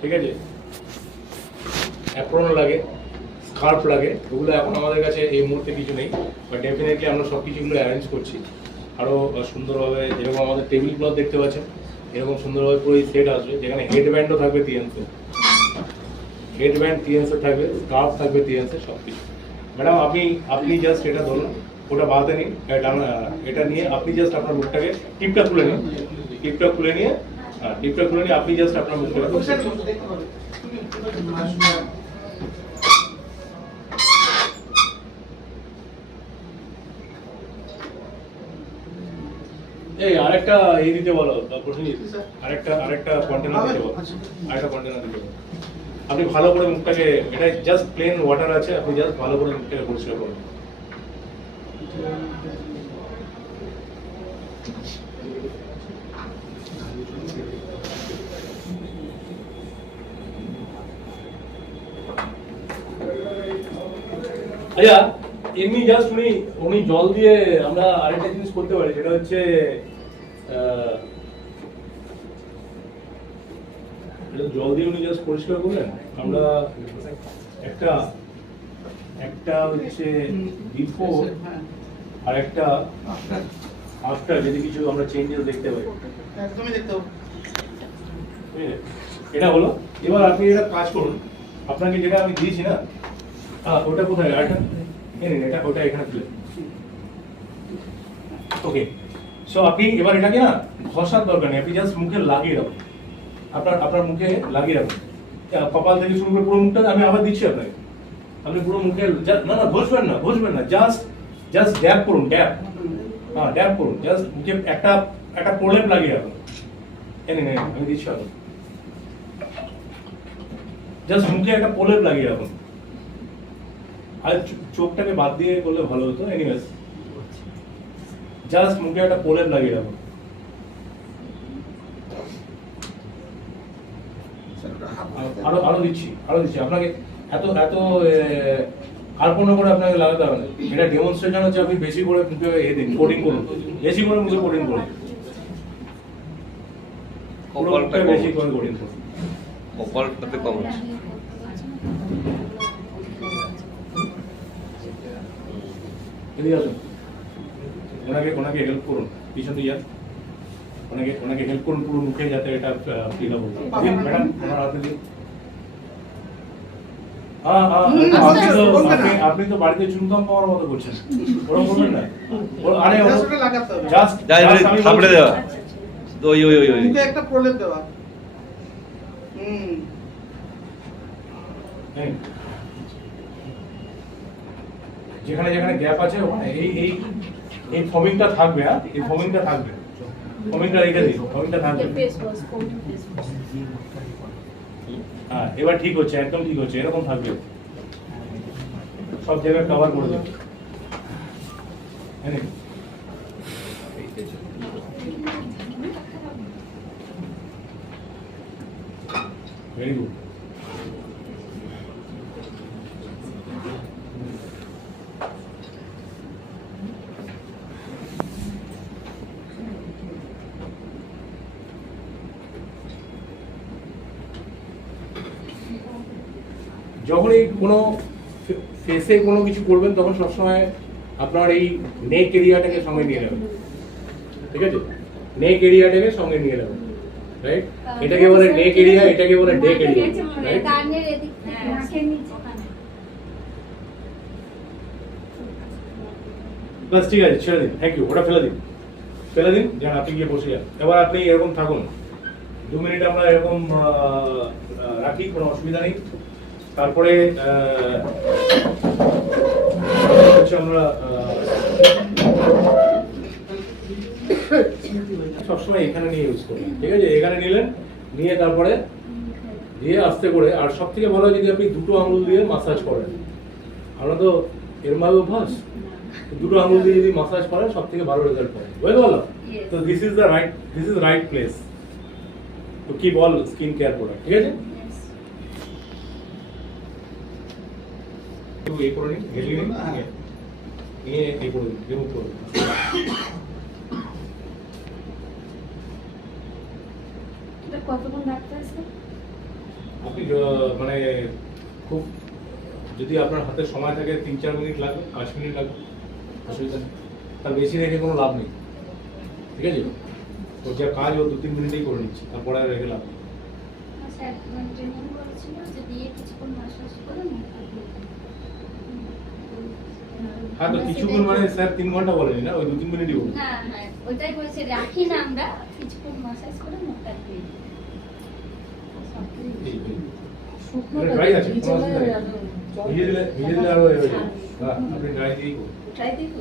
ঠিক আছে? অ্যাপ্রন লাগে স্কার্ফ লাগে ওগুলো এখন আমাদের কাছে এই মুহূর্তে কিছু নেই বাট ডেফিনেটলি আমরা সব কিছুগুলো অ্যারেঞ্জ করছি আরও সুন্দরভাবে যেরকম আমাদের টেবিল ক্লথ দেখতে পাচ্ছেন, এরকম সুন্দরভাবে পুরো সেট আসবে, যেখানে হেড ব্যান্ডও থাকবে টিএনসে হেড ব্যান্ড টিএনসে থাকবে স্কার্ফ থাকবে টিএনসে সব কিছু ম্যাডাম আপনি আপনি জাস্ট এটা ধরুন, ওটা বাঁধতে নিন, এটা এটা নিয়ে আপনি জাস্ট আপনার মুখটাকে টিপটা খুলে নিন। টিপটা খুলে নিয়ে হ্যাঁ খুলে নিয়ে আপনি জাস্ট আপনার মুখটাকে এই আরেকটা এই দিতে বলো প্রসেনজিৎ আরেকটা আরেকটা কন্টেনার দিতে বলো। আরেকটা কন্টেনার দিতে বলো। আপনি ভালো করে মুখটাকে এটা জাস্ট প্লেন ওয়াটার আছে আপনি জাস্ট ভালো করে মুখটাকে পরিষ্কার করুন। আচ্ছা এমনি জাস্ট উনি উনি জল দিয়ে আমরা আরেকটা জিনিস করতে পারি সেটা হচ্ছে জল দিয়ে উনি জাস্ট পরিষ্কার করলেন? আমরা একটা একটা হচ্ছে বিফোর আর একটা আফটার যদি কিছু আমরা চেঞ্জেস দেখতে পাই। একদমই দেখতে এটা হলো। এবার আপনি এটা কাজ করুন আপনাকে যেটা আমি দিয়েছি না ওটা কোথায়? নিন, এটা ওটা এখানে তুলে ওকে সো আপনি এবার এটাকে না ঘষার দরকার নেই আপনি জাস্ট মুখে লাগিয়ে রাখুন। আপনার আপনার মুখে লাগিয়ে রাখুন। কপাল থেকে শুরু করে পুরো মুখটা আমি আবার দিচ্ছি আপনাকে। আপনি পুরো মুখে না না ঘষবেন না ঘষবেন না জাস্ট জাস্ট ড্যাপ করুন ড্যাপ হ্যাঁ ড্যাপ করুন জাস্ট মুখে একটা একটা প্রলেপ লাগিয়ে রাখুন। এই নিন, এই আমি দিচ্ছি আপনাকে। জাস্ট মুখে একটা প্রলেপ লাগিয়ে রাখুন। আর চোখটাকে বাদ দিয়ে করলে ভালো হতো এনিওয়েজ জাস্ট মুখে একটা প্রলেপ লাগিয়ে রাখুন আরও আরও দিচ্ছি আরও দিচ্ছি। আপনাকে এত এত কার্পণ্য করে আপনাকে লাগাতে হবে এটা ডেমনস্ট্রেশন হচ্ছে আপনি বেশি করে মুখে এ দিন কোডিং করুন। বেশি করে মুখে কোডিং করুন। কপালটা বেশি করে কোডিং করুন। কপালটাতে কম আছে এদিকে আসুন। ওনাকে ওনাকে হেল্প করুন। পিছন দিয়ে যান। ওনাকে ওনাকে হেল্প করুন পুরো মুখে যাতে এটা ফিল হবে। দিন ম্যাডাম আমার হাতে দিন। হ্যাঁ হ্যাঁ হুম, আপনি তো বাড়িতে পাওয়ার মতো করছেন। ওরকম করবেন না। আরে। জাস্ট থাপড়ে দেওয়া। ওই ওই ওই ওই। একটা প্রলেপ দেওয়া। হুম। যেখানে যেখানে গ্যাপ আছে ওখানে এই এই এই ফমিংটা থাকবে হ্যাঁ? এই ফমিংটা থাকবে। ফমিংটা রেখে দিন ফমিংটা থাকবে। হ্যাঁ এবার ঠিক হচ্ছে একদম ঠিক হচ্ছে এরকম থাকবে। সব জায়গায় কভার করে দেবে হ্যাঁ? ভেরি গুড যখনই কোনো ফেসে কোনো কিছু করবেন তখন সবসময় আপনার এই নেক এরিয়াটাকে সঙ্গে নিয়ে নেবেন। ঠিক আছে? নেক এরিয়াটাকে সঙ্গে নিয়ে নেবেন। রাইট এটাকে বলে নেক এরিয়া এটাকে বলে নেক এরিয়া রাইট বাস ঠিক আছে ছেড়ে দিন। থ্যাংক ইউ ওটা ফেলে দিন। ফেলে দিন যেন আপনি গিয়ে বসে যান। এবার আপনি এরকম থাকুন। দু মিনিট আমরা এরকম রাখি কোনো অসুবিধা নেই। তারপরে হচ্ছে আমরা সবসময় এখানে নিয়ে ইউজ করি ঠিক আছে? এখানে নিলেন নিয়ে তারপরে দিয়ে আস্তে করে আর সব থেকে ভালো যদি আপনি দুটো আঙুল দিয়ে মাসাজ করেন আমরা তো এর মাল অভ্যাস দুটো আঙুল দিয়ে যদি মাসাজ করেন সব থেকে ভালো রেজাল্ট পাবেন। বুঝতে Yes. তো this is the right this is right place to keep all skin care product ঠিক আছে? একটু এই করে নিন হেলিয়ে নিন নিয়ে- এ এই করে দিন রিমুভ করে দিন। কতক্ষণ রাখতে আছে আপনি মানে খুব যদি আপনার হাতে সময় থাকে তিন চার মিনিট লাগবে পাঁচ মিনিট লাগবে অসুবিধা নেই। তার বেশি রেখে কোনো লাভ নেই। ঠিক আছে? ওর যা কাজ ও দু তিন মিনিটেই করে নিচ্ছে তারপরে আর রেখে লাভ নেই স্যার ট্রেনিং করেছিল যে দিয়ে কিছুক্ষণ মাসাজ করে মুখটা ধুয়ে দেন। হ্যাঁ তো কিছুক্ষণ মানে স্যার তিন ঘণ্টা বলেনি না? ওই দু তিন মিনিটই বলি হ্যাঁ হ্যাঁ ওইটাই বলছে রাখি না আমরা কিছুক্ষণ মাসাজ করে মুখটা ধুয়ে দিই। ড্রাই আছে ভিজে দিলে ভিজে দিলে আরও হয়ে আপনি ড্রাই দিয়েই ট্রাই দিই তো?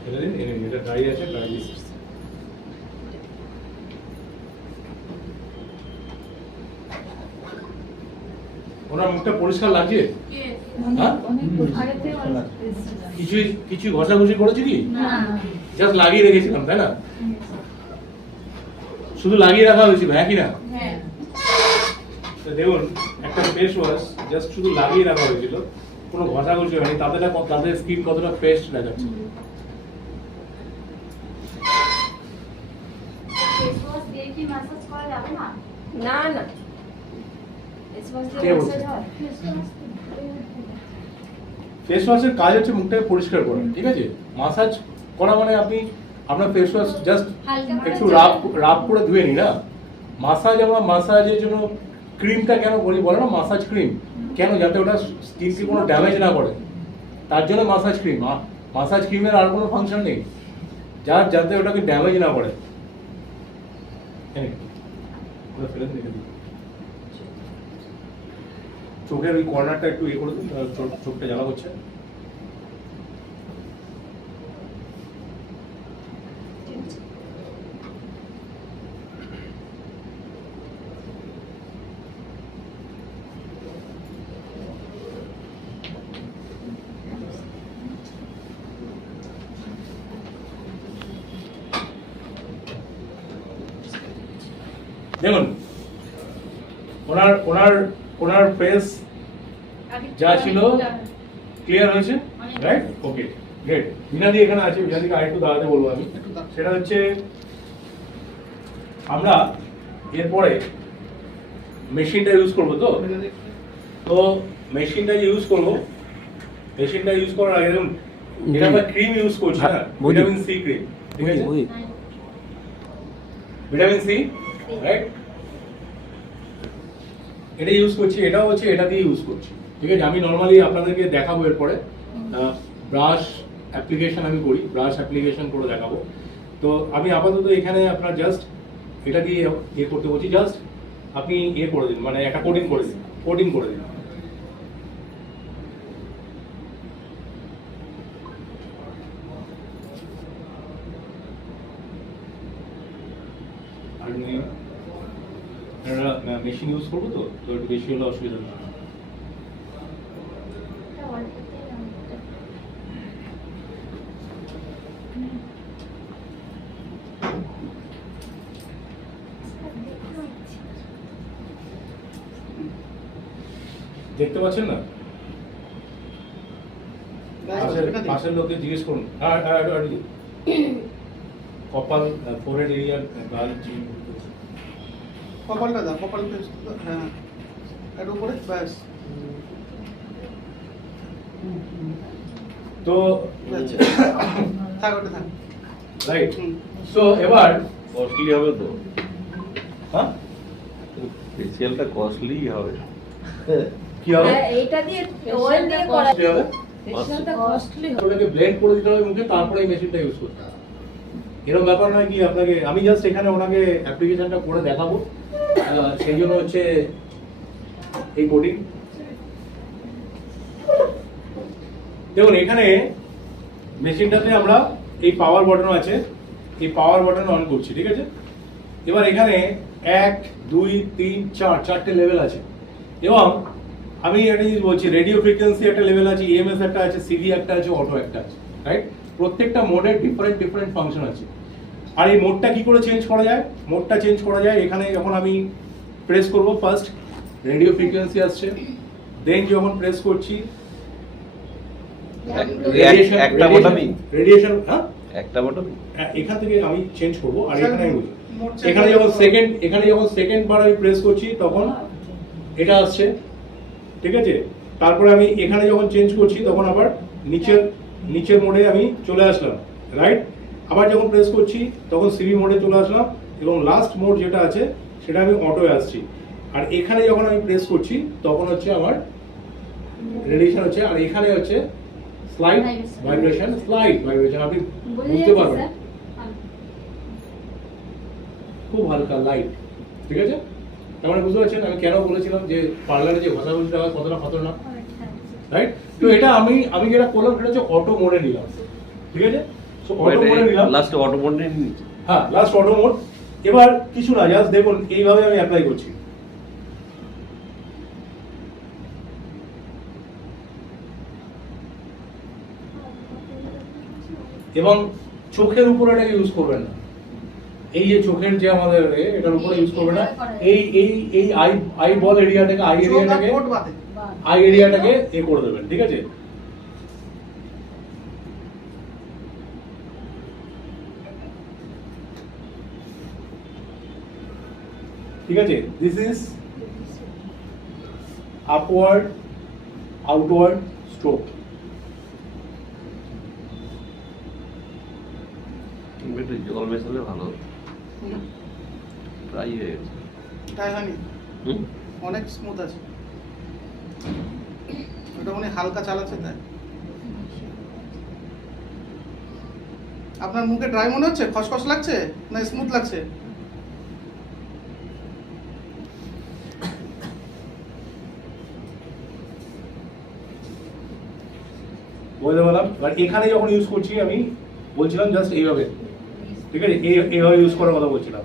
ফেলে দিন এনে নিন। এটা ড্রাই আছে ড্রাই দিচ্ছি ওনার মুখটা পরিষ্কার লাগছে? হ্যাঁ? কিছুই কিছু ঘষাঘষি করেছি কি? জাস্ট লাগিয়ে রেখেছিলাম তাই না? শুধু লাগিয়ে রাখা হয়েছিল হ্যাঁ কি না? হ্যাঁ। দেখুন একটা ফেস ওয়াশ জাস্ট শুধু লাগিয়ে রাখা হয়েছিল। কোনো ঘষাঘষি হয়নি তাতে না তাদের স্কিন কতটা ফ্রেশ দেখাচ্ছে। না না। কে বলছে? ফেস ওয়াশের কাজ হচ্ছে মুখটাকে পরিষ্কার করা ঠিক আছে? মাসাজ করা মানে আপনি আপনার ফেস ওয়াশ জাস্ট একটু রাব রাব করে ধুয়ে নি না? মাসাজ আমরা মাসাজের জন্য ক্রিমটা কেন বলি? বলে না মাসাজ ক্রিম কেন? যাতে ওটা স্কিনকে কোনো ড্যামেজ না করে। তার জন্য মাসাজ ক্রিম মাসাজ ক্রিমের আর কোনো ফাংশন নেই। যার যাতে ওটাকে ড্যামেজ না করে। ফেলে। চোখের ওই কর্নারটা একটু ইয়ে করে চোখটা জ্বালা হচ্ছে দেখুন ওনার ওনার ওনার ফেস যা ছিল ক্লিয়ার হয়েছে? রাইট ওকে গ্রেট বিনাদি এখানে আছে বিনাদিকে আরেকটু দাঁড়াতে বলব আমি। সেটা হচ্ছে আমরা এরপরে মেশিনটা ইউজ করব তো? তো মেশিনটা ইউজ করব মেশিনটা ইউজ করার আগে দেখুন এটা আমরা ক্রিম ইউজ করছি না ভিটামিন সি ক্রিম ঠিক আছে ভিটামিন সি রাইট এটা ইউজ করছি এটাও হচ্ছে এটা দিয়ে ইউজ করছি। ঠিক আছে, আমি নর্মালি আপনাদেরকে দেখাবো এরপরে। ব্রাশ অ্যাপ্লিকেশন আমি করি ব্রাশ অ্যাপ্লিকেশন করে দেখাবো। তো আমি আপাতত এখানে আপনার জাস্ট এটা দিয়ে ইয়ে করতে বলছি জাস্ট আপনি ইয়ে করে দিন মানে একটা কোডিং করে দিন কোডিং করে দিন। মেশিন ইউজ করব তো? তো একটু বেশি হলে অসুবিধা নেই এটা অল্পতেই অনেকটা। স্যার, দেখতে পাচ্ছি। দেখতে পাচ্ছেন না? পাশের লোককে জিজ্ঞেস করুন। হ্যাঁ হ্যাঁ দিন। কপাল ফোরহেড এরিয়া গাল কপালটা দাও কপাল হ্যাঁ উপরে ব্যাস। তো থাক ওটা থাক। রাইট সো এবার কস্টলি হবে তো। হ্যাঁ? ফেসিয়ালটা কস্টলি হবে। কি হবে? হ্যাঁ, এইটা দিয়ে ওয়েল দিয়ে করা কি হবে? ফেসিয়ালটা কস্টলি হবে। ওটাকে ব্লেন্ড করে দিতে হবে মুখে তারপরে এই মেশিনটা ইউজ করতে হবে। এরকম ব্যাপার নয় কি আপনাকে আমি জাস্ট এখানে ওনাকে অ্যাপ্লিকেশনটা করে দেখাবো। সেই জন্য হচ্ছে এই কোডিং দেখুন এখানে মেশিনটাতে আমরা এই পাওয়ার বাটন আছে। এই পাওয়ার বাটন অন করছি ঠিক আছে? এবার এখানে এক দুই তিন চার চারটে লেভেল আছে। এবং আমি একটা জিনিস বলছি রেডিও ফ্রিকোয়েন্সি একটা লেভেল আছে ইএমএস একটা আছে সিভি একটা আছে অটো একটা আছে রাইট প্রত্যেকটা মোডের ডিফারেন্ট ডিফারেন্ট ফাংশন আছে। আর এই মোডটা কি করে চেঞ্জ করা যায়? মোডটা চেঞ্জ করা যায় এখানে যখন আমি প্রেস করব ফার্স্ট রেডিও ফ্রিকোয়েন্সি আসছে দেন যখন প্রেস করছি এক- একটা বোতামই রেডিয়েশন হ্যাঁ? একটা বটমই হ্যাঁ, এখান থেকে আমি চেঞ্জ করব আর এখানে এখানে যখন সেকেন্ড এখানে যখন সেকেন্ড বার আমি প্রেস করছি তখন এটা আসছে। ঠিক আছে? তারপরে আমি এখানে যখন চেঞ্জ করছি তখন আবার নিচের নিচের মোডে আমি চলে আসলাম রাইট আবার যখন প্রেস করছি তখন সিবি মোডে চলে আসলাম এবং লাস্ট মোড যেটা আছে সেটা আমি অটোয়ে আসছি। আর এখানে যখন আমি প্রেস করছি তখন হচ্ছে আমার রেডিয়েশন হচ্ছে আর এখানে হচ্ছে স্লাইড ভাইব্রেশন স্লাইড ভাইব্রেশন আপনি বুঝতে পারবেন। খুব হালকা লাইট ঠিক আছে? তার মানে বুঝতে পারছেন? আমি কেন বলেছিলাম যে পার্লারে যে ঘষা ঘষিটা হয় কতটা খতরনাক? রাইট তো এটা আমি আমি যেটা করলাম সেটা হচ্ছে অটো মোডে নিলাম। ঠিক আছে? সো অটো মোডে নিলাম। লাস্ট অটোমোটে হ্যাঁ লাস্ট অটো মোড এবার কিছু না জাস্ট দেখুন এইভাবে আমি অ্যাপ্লাই করছি। এবং চোখের উপর এটাকে ইউজ করবেন না। এই যে চোখের যে আমাদের এটার উপরে ইউজ করবেন না। এই এই এই আই আই বল এরিয়াটাকে আই এরিয়াটাকে আই এরিয়াটাকে এ করে দেবেন ঠিক আছে? ঠিক আছে? This is upward outward stroke একটু জল মেশালে ভালো। প্রায় হয়ে গেছে। তাই হয়নি অনেক স্মুথ আছে। ওটা উনি হালকা চালাচ্ছে তাই। আপনার মুখে ড্রাই মনে হচ্ছে? খসখস লাগছে? না স্মুথ লাগছে? বলে বললাম আর এখানে যখন ইউজ করছি আমি বলছিলাম জাস্ট এইভাবে। ঠিক আছে? এই এইভাবে ইউজ করার কথা বলছিলাম।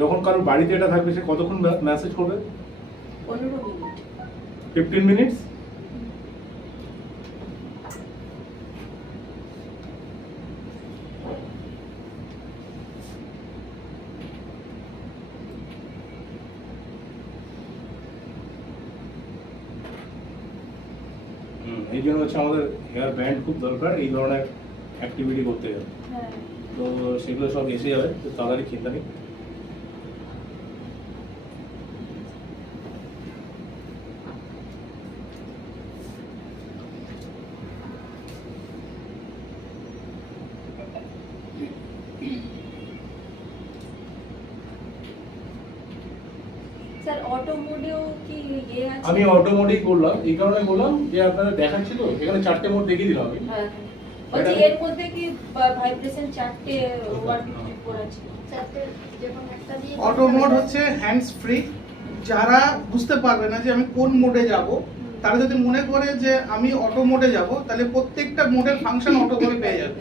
যখন কারোর বাড়িতে এটা থাকবে সে কতক্ষণ মেসেজ করবে? ফিফটিন মিনিটস এই জন্য হচ্ছে আমাদের হেয়ার ব্যান্ড খুব দরকার এই ধরনের অ্যাক্টিভিটি করতে গেলে। হ্যাঁ। তো সেগুলো সব এসে যাবে তো তাড়াতাড়ি চিন্তা নেই স্যার অটো মোডেও কি আছে আমি অটোমেটিক করলাম এই কারণে বললাম যে আপনারা দেখাচ্ছি তো এখানে চারটে মোড দেখিয়ে দিলাম আমি। হ্যাঁ হ্যাঁ। এর মধ্যে কি ভাইব্রেশন চারটে ওয়ার্ড করা ছিল চারটে যখন একটা দিয়ে অটো মোড হচ্ছে হ্যান্ডস ফ্রি যারা বুঝতে পারবে না যে আমি কোন মোডে যাব তারা যদি মনে করে যে আমি অটো মোডে যাব তাহলে প্রত্যেকটা মোডের ফাংশন অটো করে পেয়ে যাবে।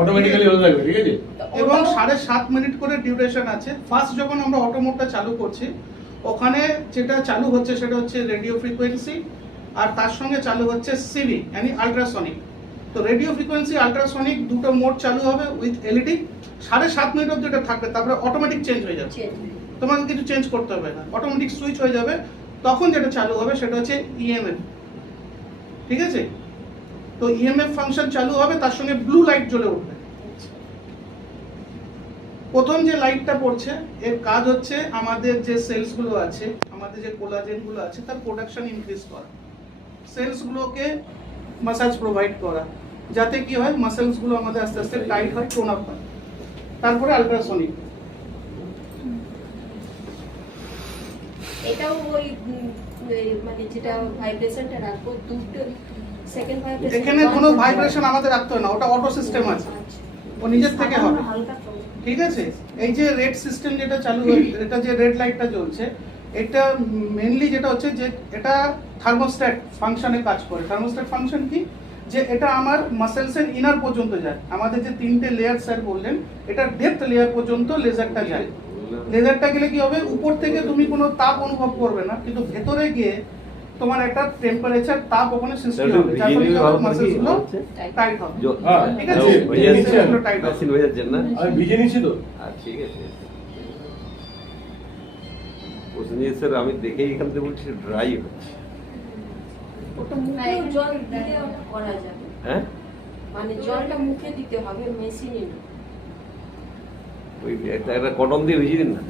অটোমেটিক্যালি হতে থাকবে ঠিক আছে? এবং সাড়ে সাত মিনিট করে ডিউরেশন আছে। ফার্স্ট যখন আমরা অটো মোডটা চালু করছি ওখানে যেটা চালু হচ্ছে সেটা হচ্ছে রেডিও ফ্রিকোয়েন্সি আর তার সঙ্গে চালু হচ্ছে সিভি মানে আল্ট্রাসনিক তো রেডিও ফ্রিকোয়েন্সি আল্ট্রাসনিক দুটো মোড চালু হবে উইথ এলইডি সাড়ে সাত মিনিট অব্দি এটা থাকবে তারপরে অটোমেটিক চেঞ্জ হয়ে যাচ্ছে। তোমাকে কিছু চেঞ্জ করতে হবে না। অটোমেটিক সুইচ হয়ে যাবে। তখন যেটা চালু হবে সেটা হচ্ছে ইএমএফ ঠিক আছে? তো ইএমএফ ফাংশন চালু হবে তার সঙ্গে ব্লু লাইট জ্বলে উঠবে। প্রথম যে লাইটটা পড়ছে এর কাজ হচ্ছে আমাদের যে সেলসগুলো আছে আমাদের যে কোলাজেনগুলো আছে তার প্রোডাকশন ইনক্রিজ করা। সেলসগুলোকে মাসাজ প্রোভাইড করা যাতে কি হয় মাসেলসগুলো আমাদের আস্তে আস্তে টাইট হয় টোন আপ হয়। তারপরে আলট্রাসনিক এটাও ওই মানে যেটা ভাইব্রেশনটা রাখব দুটো সেকেন্ড ভাইব্রেশন এখানে কোনো ভাইব্রেশন আমাদের রাখতে হয় না ওটা অটো সিস্টেম আছে। ও নিজের থেকে হবে। হালকা ঠিক আছে? এই যে রেড সিস্টেম যেটা চালু হয়েছে এটা যে রেড লাইটটা জ্বলছে এটা মেনলি যেটা হচ্ছে যে এটা থার্মোস্ট্যাট ফাংশনে কাজ করে। থার্মোস্ট্যাট ফাংশন কি? যে এটা আমার মাসেলসের ইনার পর্যন্ত যায়। আমাদের যে তিনটে লেয়ার স্যার বললেন এটা ডেপথ লেয়ার পর্যন্ত লেজারটা যায়। লেজারটা গেলে কি হবে? উপর থেকে তুমি কোনো তাপ অনুভব করবে না কিন্তু ভেতরে গিয়ে তোমার একটা টেম্পারেচার তাপ ওখানে সৃষ্টি হবে যার ফলে মাসেলসগুলো টাইট হবে। হ্যাঁ, ঠিক আছে? হ্যাঁ, হয়ে যাচ্ছে। হবে। মেশিন হয়ে যাচ্ছেন না? আমি ভিজে নিচ্ছি তো। আর ঠিক আছে স্যার আমি দেখেই এখান থেকে বলছি ড্রাই হচ্ছে। ওটা মুখেও জল দিলে করা যাবে। হ্যাঁ? মানে জলটা মুখে দিতে হবে মেশিনে না ওই একটা কটন দিয়ে ভিজিয়ে দিন না।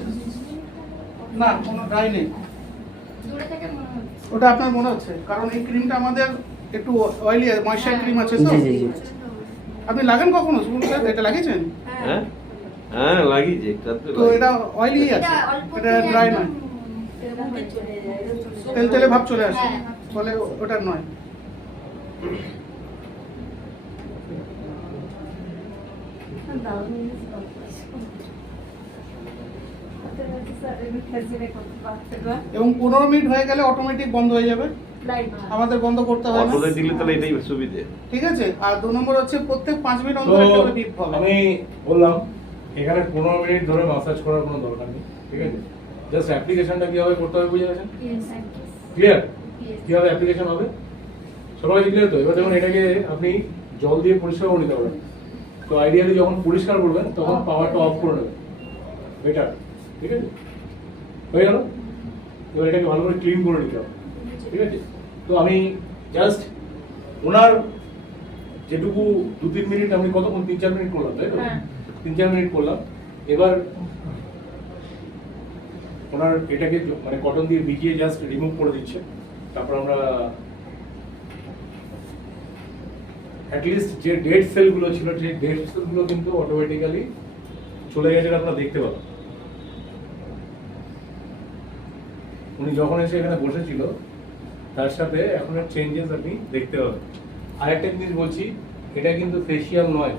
না কোনো ড্রাই নেই। দূরে থেকে ওটা আপনার মনে হচ্ছে? কারণ এই ক্রিমটা আমাদের একটু অয়েলি ময়শ্চার ক্রিম আছে তো? আপনি লাগান কখনো? সুমন স্যার এটা লাগিয়েছেন? হ্যাঁ। হ্যাঁ লাগিয়েছে তো এটা অয়েলি আছে। এটা ড্রাই নয়। চলে তেল তেলে ভাব চলে আসে। হ্যাঁ। বলে ওটা নয়। দারুণ এবং পনেরো মিনিট হয়ে গেলে অটোমেটিক বন্ধ হয়ে যাবে। আমাদের বন্ধ করতে হবে অটোতে দিলে তাহলে এটাই সুবিধে। ঠিক আছে? আর দু নম্বর হচ্ছে প্রত্যেক পাঁচ মিনিট অন্তর একটা করে ডিপ হবে। আমি বললাম এখানে পনেরো মিনিট ধরে মাসাজ করার কোনো দরকার নেই ঠিক আছে? জাস্ট অ্যাপ্লিকেশনটা কীভাবে করতে হবে বুঝে গেছেন. ক্লিয়ার. কীভাবে অ্যাপ্লিকেশন হবে? সবাই ক্লিয়ার তো? এবার দেখুন এটাকে আপনি জল দিয়ে পরিষ্কার করে নিতে পারবেন তো আইডিয়ালি যখন পরিষ্কার করবেন তখন পাওয়ারটা অফ করে নেবেন। বেটার ঠিক আছে? হয়ে গেল? এবার এটাকে ভালো করে ক্লিন করে নিতে হবে। ঠিক আছে? তো আমি জাস্ট ওনার যেটুকু দু তিন মিনিট আমি কতক্ষণ তিন চার মিনিট করলাম তাই তো? হ্যাঁ। তিন চার মিনিট করলাম। এবার ওনার এটাকে মানে কটন দিয়ে ভিজিয়ে জাস্ট রিমুভ করে দিচ্ছে। তারপর আমরা অ্যাটলিস্ট যে ডেড সেলগুলো ছিল যে ডেড সেলগুলো কিন্তু অটোমেটিক্যালি চলে গেছে আপনারা দেখতে পাবেন। উনি যখন এসে এখানে বসেছিল তার সাথে এখন চেঞ্জেস আপনি দেখতে পাবেন। আরেকটা জিনিস বলছি এটা কিন্তু ফেসিয়াল নয়।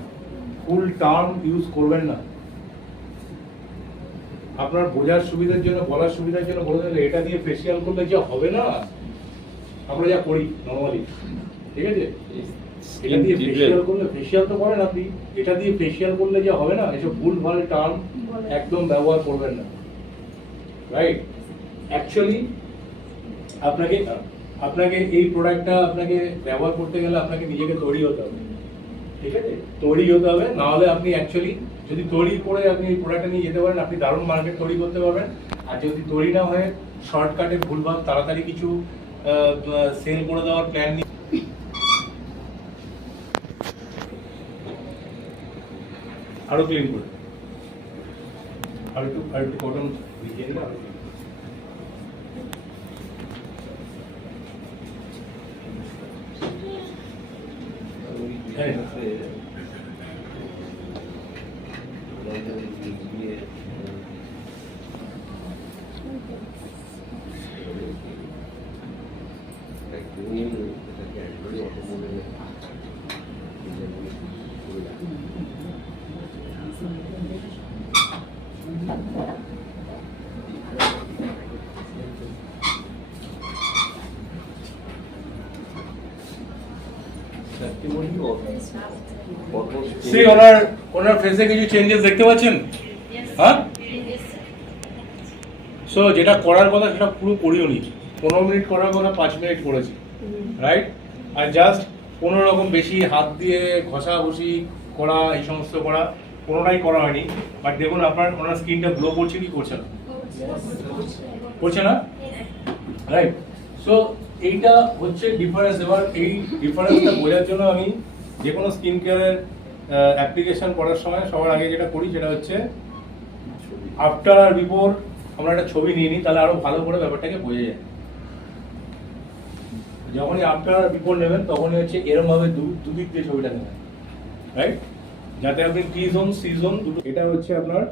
ফুল টার্ম ইউজ করবেন না। আপনার বোঝার সুবিধার জন্য বলার সুবিধার জন্য বলে দিলে এটা দিয়ে ফেসিয়াল করলে যা হবে না আমরা যা করি নর্মালি ঠিক আছে? এটা দিয়ে ফেসিয়াল করলে ফেসিয়াল তো করেন আপনি এটা দিয়ে ফেসিয়াল করলে যা হবে না এসব ভুল ভালো টার্ম একদম ব্যবহার করবেন না। রাইট অ্যাকচুয়ালি আপনাকে আপনাকে এই প্রোডাক্টটা আপনাকে ব্যবহার করতে গেলে আপনাকে নিজেকে তৈরি হতে হবে। ঠিক আছে? তৈরি হতে হবে। না হলে আপনি অ্যাকচুয়ালি যদি তৈরি করে আপনি এই প্রোডাক্টটা নিয়ে যেতে পারেন, আপনি দারুণ মার্কেট তৈরি করতে পারবেন। আর যদি তৈরি না হয়ে শর্টকাটে ভুলভাল তাড়াতাড়ি কিছু সেল করে দেওয়ার প্ল্যান নিয়ে আরও ক্লিন করে। আর একটু আর একটু কটন দিলে আরও clean। হ্যাঁ। সে ওনার ওনার ফেসে কিছু চেঞ্জেস দেখতে পাচ্ছেন? হ্যাঁ সো যেটা করার কথা সেটা পুরো করিও নি। পনেরো মিনিট করার কথা পাঁচ মিনিট করেছি রাইট আর জাস্ট কোনো রকম বেশি হাত দিয়ে ঘষা ঘষি করা এই সমস্ত করা কোনোটাই করা হয়নি। বাট দেখুন আপনার ওনার স্কিনটা গ্লো করছে কি করছে না? করছে না? রাইট সো এইটা হচ্ছে ডিফারেন্স এবার এই ডিফারেন্সটা বোঝার জন্য আমি যে কোনো স্কিন কেয়ারের অ্যাপ্লিকেশন করার সময় সবার আগে যেটা করি সেটা হচ্ছে আফটার আর বিফোর আমরা একটা ছবি নিয়ে নিই, তাহলে আরও ভালো করে ব্যাপারটাকে বোঝা যায়। যখনই আফটার আর বিফোর নেবেন, তখনই হচ্ছে এরমভাবে দুদিক দিয়ে ছবিটা নেবেন। রাইট যাতে আপনি টি জোন সি জোন দুটো এটা হচ্ছে আপনার